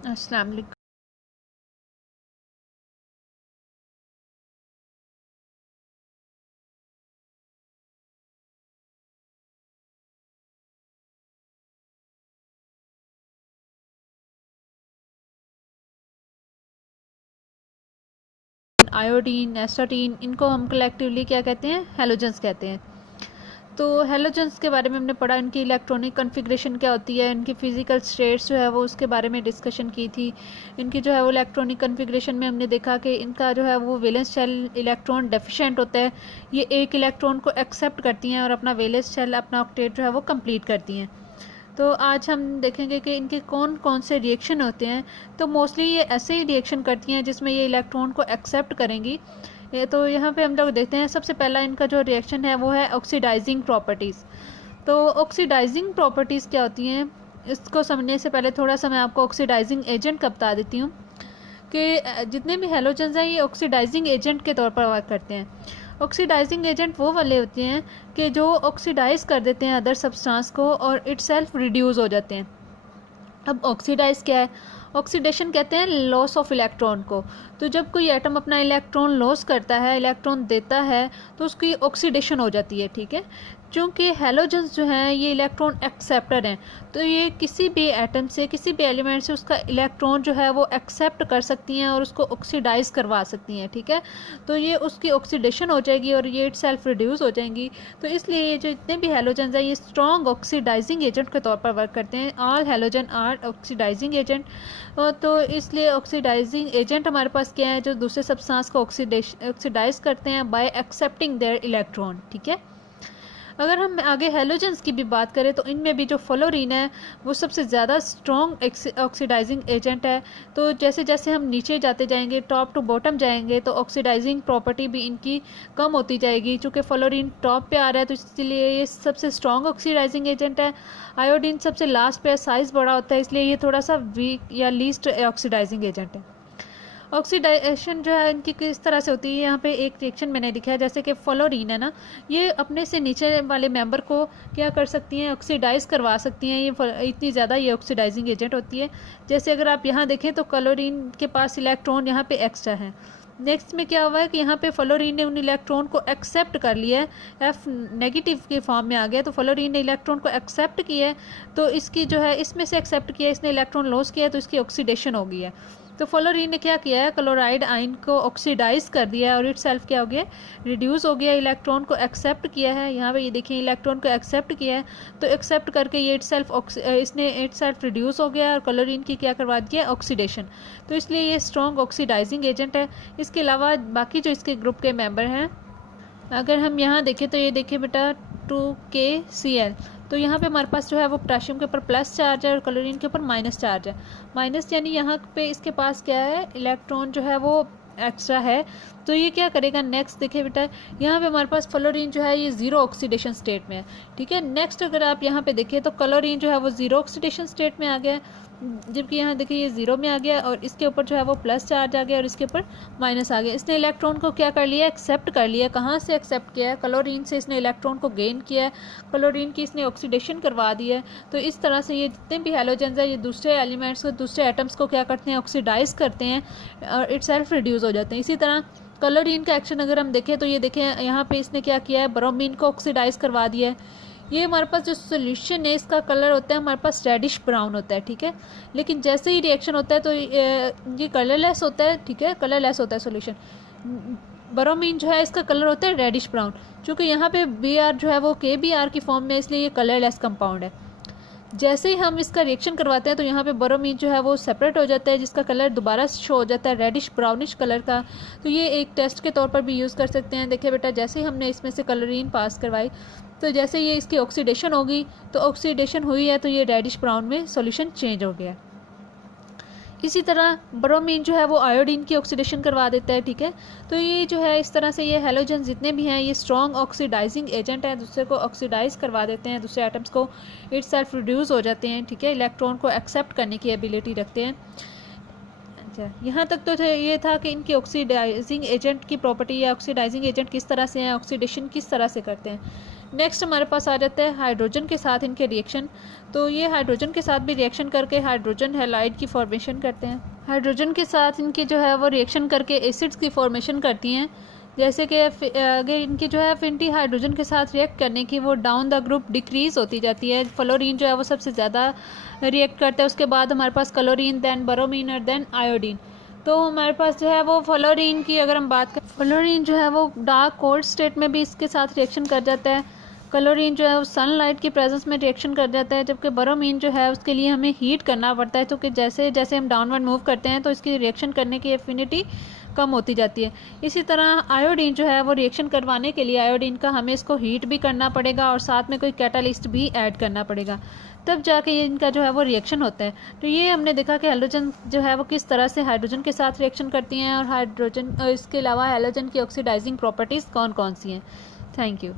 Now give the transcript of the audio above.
अस्सलाम वालेकुम। Iodine, astatine, इनको हम कलेक्टिवली क्या कहते हैं, हेलोजेंस कहते हैं। तो हेलोजेंस के बारे में हमने पढ़ा, इनकी इलेक्ट्रॉनिक कॉन्फ़िगरेशन क्या होती है, इनकी फिजिकल स्टेट्स जो है वो उसके बारे में डिस्कशन की थी। इनकी जो है वो इलेक्ट्रॉनिक कॉन्फ़िगरेशन में हमने देखा कि इनका जो है वो वैलेंस शेल इलेक्ट्रॉन डेफिशिएंट होता है। ये एक इलेक्ट्रॉन को एक्सेप्ट करती हैं और अपना वैलेंस शेल, अपना ऑक्टेट जो है वो कंप्लीट करती हैं। तो आज हम देखेंगे कि इनके कौन कौन से रिएक्शन होते हैं। तो मोस्टली ये ऐसे ही रिएक्शन करती हैं जिसमें ये इलेक्ट्रॉन को एक्सेप्ट करेंगी। ये तो यहाँ पे हम लोग देखते हैं, सबसे पहला इनका जो रिएक्शन है वो है ऑक्सीडाइजिंग प्रॉपर्टीज़। तो ऑक्सीडाइजिंग प्रॉपर्टीज़ क्या होती हैं, इसको समझने से पहले थोड़ा सा मैं आपको ऑक्सीडाइजिंग एजेंट का बता देती हूँ कि जितने भी हेलोजेंस हैं ये ऑक्सीडाइजिंग एजेंट के तौर पर वर्क करते हैं। ऑक्सीडाइजिंग एजेंट वो वाले होते हैं कि जो ऑक्सीडाइज कर देते हैं अदर सब्सटेंस को और इटसेल्फ रिड्यूस हो जाते हैं। अब ऑक्सीडाइज क्या है, ऑक्सीडेशन कहते हैं लॉस ऑफ इलेक्ट्रॉन को। तो जब कोई एटम अपना इलेक्ट्रॉन लॉस करता है, इलेक्ट्रॉन देता है, तो उसकी ऑक्सीडेशन हो जाती है, ठीक है। चूँकि हेलोजेंस जो हैं ये इलेक्ट्रॉन एक्सेप्टर हैं, तो ये किसी भी एटम से, किसी भी एलिमेंट से उसका इलेक्ट्रॉन जो है वो एक्सेप्ट कर सकती हैं और उसको ऑक्सीडाइज करवा सकती हैं, ठीक है। तो ये उसकी ऑक्सीडेशन हो जाएगी और ये इट सेल्फ रिड्यूस हो जाएंगी। तो इसलिए ये जो इतने भी हेलोजेंस हैं ये स्ट्रॉन्ग ऑक्सीडाइजिंग एजेंट के तौर पर वर्क करते हैं। All halogen are oxidising agent. तो इसलिए ऑक्सीडाइजिंग एजेंट हमारे पास क्या है, जो दूसरे सब्सटेंस को ऑक्सीडाइज करते हैं बाय एक्सेप्टिंग देयर इलेक्ट्रॉन, ठीक है। अगर हम आगे हेलोजेंस की भी बात करें तो इनमें भी जो फ्लोरीन है वो सबसे ज़्यादा स्ट्रॉन्ग ऑक्सीडाइजिंग एजेंट है। तो जैसे जैसे हम नीचे जाते जाएंगे, टॉप टू बॉटम जाएंगे, तो ऑक्सीडाइजिंग प्रॉपर्टी भी इनकी कम होती जाएगी। चूँकि फ्लोरीन टॉप पे आ रहा है तो इसलिए ये सबसे स्ट्रॉन्ग ऑक्सीडाइजिंग एजेंट है। आयोडीन सबसे लास्ट पे, साइज़ बड़ा होता है इसलिए ये थोड़ा सा वीक या लीस्ट ऑक्सीडाइजिंग एजेंट है। ऑक्सीडेशन जो है इनकी किस तरह से होती है, यहाँ पे एक रिएक्शन मैंने दिखा है, जैसे कि फ्लोरीन है ना, ये अपने से नीचे वाले मेंबर को क्या कर सकती हैं, ऑक्सीडाइज करवा सकती हैं। ये इतनी ज़्यादा ये ऑक्सीडाइजिंग एजेंट होती है। जैसे अगर आप यहाँ देखें तो क्लोरीन के पास इलेक्ट्रॉन यहाँ पे एक्स्ट्रा है। नेक्स्ट में क्या हुआ है कि यहाँ पे फ्लोरीन ने उन इलेक्ट्रॉन को एक्सेप्ट कर लिया है, एफ नेगेटिव के फॉर्म में आ गया। तो फ्लोरीन ने इलेक्ट्रॉन को एक्सेप्ट किया है, तो इसकी जो है इसमें से एक्सेप्ट किया, इसने इलेक्ट्रॉन लॉस किया, तो इसकी ऑक्सीडेशन हो गई है। तो फ्लोरीन ने क्या किया है, क्लोराइड आयन को ऑक्सीडाइज कर दिया है और इट सेल्फ क्या हो गया, रिड्यूस हो गया। इलेक्ट्रॉन को एक्सेप्ट किया है, यहाँ पे ये देखिए इलेक्ट्रॉन को एक्सेप्ट किया है, तो एक्सेप्ट करके ये इसने इट सेल्फ रिड्यूस हो गया और क्लोरीन की क्या करवा दिया, ऑक्सीडेशन। तो इसलिए ये स्ट्रॉन्ग ऑक्सीडाइजिंग एजेंट है। इसके अलावा बाकी जो इसके ग्रुप के मेंबर हैं, अगर हम यहाँ देखें तो ये देखिए बेटा 2KCl। तो यहाँ पे हमारे पास जो है वो पोटाशियम के ऊपर प्लस चार्ज है और क्लोरीन के ऊपर माइनस चार्ज है। माइनस यानी यहाँ पे इसके पास क्या है, इलेक्ट्रॉन जो है वो एक्स्ट्रा है। तो ये क्या करेगा, नेक्स्ट देखिए बेटा, यहाँ पे हमारे पास फ्लोरीन जो है ये ज़ीरो ऑक्सीडेशन स्टेट में है, ठीक है। नेक्स्ट अगर आप यहाँ पे देखिए तो क्लोरीन जो है वो ज़ीरो ऑक्सीडेशन स्टेट में आ गया है, जबकि यहाँ देखिए ये ज़ीरो में आ गया और इसके ऊपर जो है वो प्लस चार्ज आ गया और इसके ऊपर माइनस आ गया। इसने इलेक्ट्रॉन को क्या कर लिया, एक्सेप्ट कर लिया। कहाँ से एक्सेप्ट किया है, क्लोरीन से इसने इलेक्ट्रॉन को गेन किया है, क्लोरीन की इसने ऑक्सीडेशन करवा दी है। तो इस तरह से ये जितने भी हेलोजेंस है ये दूसरे एलिमेंट्स को, दूसरे एटम्स को क्या करते हैं, ऑक्सीडाइज करते हैं और इट सेल्फ रिड्यूस हो जाते हैं। इसी तरह क्लोरीन का एक्शन अगर हम देखें तो ये देखें यहाँ पे इसने क्या किया है, ब्रोमीन को ऑक्सीडाइज करवा दिया है। ये हमारे पास जो सोल्यूशन है इसका कलर होता है हमारे पास रेडिश ब्राउन होता है, ठीक है। लेकिन जैसे ही रिएक्शन होता है तो ये कलरलेस होता है, ठीक है, कलरलेस होता है सोल्यूशन। ब्रोमीन जो है इसका कलर होता है रेडिश ब्राउन। चूँकि यहाँ पे Br जो है वो KBr की फॉर्म में, इसलिए ये कलरलेस कंपाउंड है। जैसे ही हम इसका रिएक्शन करवाते हैं तो यहाँ पे ब्रोमीन जो है वो सेपरेट हो जाता है, जिसका कलर दोबारा शो हो जाता है रेडिश ब्राउनिश कलर का। तो ये एक टेस्ट के तौर पर भी यूज़ कर सकते हैं। देखिए बेटा, जैसे ही हमने इसमें से क्लोरीन पास करवाई तो जैसे ये इसकी ऑक्सीडेशन होगी, तो ऑक्सीडेशन हुई है तो ये रेडिश ब्राउन में सॉल्यूशन चेंज हो गया। इसी तरह ब्रोमीन जो है वो आयोडीन की ऑक्सीडेशन करवा देता है, ठीक है। तो ये जो है इस तरह से ये हेलोजन जितने भी हैं ये स्ट्रॉन्ग ऑक्सीडाइजिंग एजेंट हैं, दूसरे को ऑक्सीडाइज करवा देते हैं, दूसरे एटम्स को इट सेल्फ रिड्यूस हो जाते हैं, ठीक है। इलेक्ट्रॉन को एक्सेप्ट करने की एबिलिटी रखते हैं। अच्छा, यहाँ तक तो ये था कि इनकी ऑक्सीडाइजिंग एजेंट की प्रॉपर्टी या ऑक्सीडाइजिंग एजेंट किस तरह से हैं, ऑक्सीडेशन किस तरह से करते हैं। नेक्स्ट हमारे पास आ जाता है हाइड्रोजन के साथ इनके रिएक्शन। तो ये हाइड्रोजन के साथ भी रिएक्शन करके हाइड्रोजन हैलाइड की फॉर्मेशन करते हैं। हाइड्रोजन के साथ इनकी जो है वो रिएक्शन करके एसिड्स की फॉर्मेशन करती हैं। जैसे कि अगर इनकी जो है एफिनिटी हाइड्रोजन के साथ रिएक्ट करने की वो डाउन द ग्रुप डिक्रीज होती जाती है। फ्लोरीन जो है वो सबसे ज़्यादा रिएक्ट करता है, उसके बाद हमारे पास क्लोरीन, देन ब्रोमीन और देन आयोडीन। तो हमारे पास जो है वो फ्लोरीन की अगर हम बात करें, फ्लोरीन जो है वो डार्क कोल्ड स्टेट में भी इसके साथ रिएक्शन कर जाता है। क्लोरीन जो है वो सनलाइट की प्रेजेंस में रिएक्शन कर जाता है, जबकि ब्रोमीन जो है उसके लिए हमें हीट करना पड़ता है। तो कि जैसे जैसे हम डाउनवर्ड मूव करते हैं तो इसकी रिएक्शन करने की एफिनिटी कम होती जाती है। इसी तरह आयोडीन जो है वो रिएक्शन करवाने के लिए आयोडीन का हमें इसको हीट भी करना पड़ेगा और साथ में कोई कैटालिस्ट भी ऐड करना पड़ेगा, तब जाके ये इनका जो है वो रिएक्शन होता है। तो ये हमने देखा कि हैलोजन जो है वो किस तरह से हाइड्रोजन के साथ रिएक्शन करती हैं और हाइड्रोजन इसके अलावा हैलोजन की ऑक्सीडाइजिंग प्रॉपर्टीज़ कौन कौन सी हैं। Thank you.